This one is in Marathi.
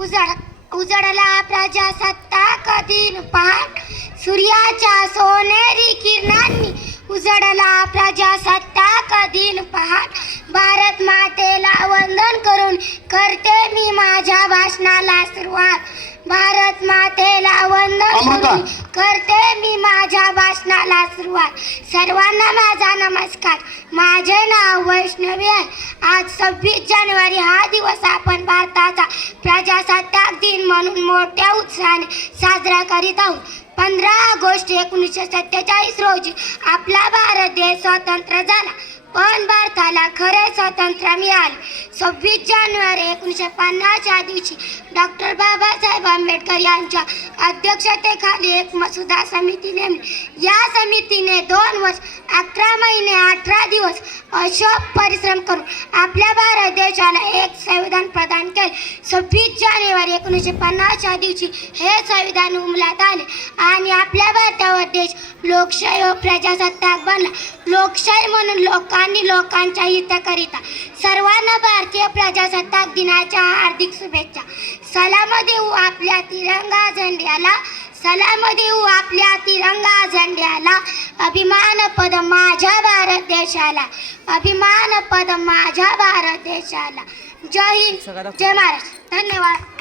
उजळला प्रजासत्ताक दिन पहाट, सूर्याच्या सोनेरी किरणांनी उजळला प्रजासत्ताक दिन पहाट. भारत मातेला वंदन करून करते मी माझ्या भाषणाला सुरुवात. भारत मातेला वंदन करून करते मी माझ्या भाषणाला सुरुवात. सर्वांना माझा नमस्कार. माझे नाव वैष्णवी आहे. आज 26 जानेवारी हा दिवस आपण भारताचा प्रजासत्ताक दिन म्हणून मोठ्या उत्साहाने साजरा करीत आहोत. 15 ऑगस्ट 1947 रोजी आपला भारत देश स्वतंत्र झाला. पण भारताला खरे स्वातंत्र्य मिळाले 26 जानेवारी 1950 या दिवशी. डॉक्टर बाबासाहेब आंबेडकर यांच्या अध्यक्षतेखाली एक मसुदा समिती नेमली. या समितीने 2 वर्ष 11 महिने 18 दिवस अशोक परिश्रम करून आपल्या भारत देशाला एक संविधान प्रदान केले. 26 जानेवारी 1950 या दिवशी हे संविधान अंमलात आले आणि आपल्या भारतावर देश लोकशाही व प्रजासत्ताक बनला. लोकशाही म्हणून लोकांनी लोकांच्या हिताकरिता. सर्वांना भारतीय प्रजासत्ताक दिनाच्या हार्दिक शुभेच्छा. सलाम देऊ आपल्या तिरंगा झेंड्याला, सलाम देऊ आपल्या तिरंगा झेंड्याला. अभिमान पद माझ्या भारत देशाला, अभिमान पद माझ्या भारत देशाला. जय हिंद, जय महाराष्ट्र. धन्यवाद.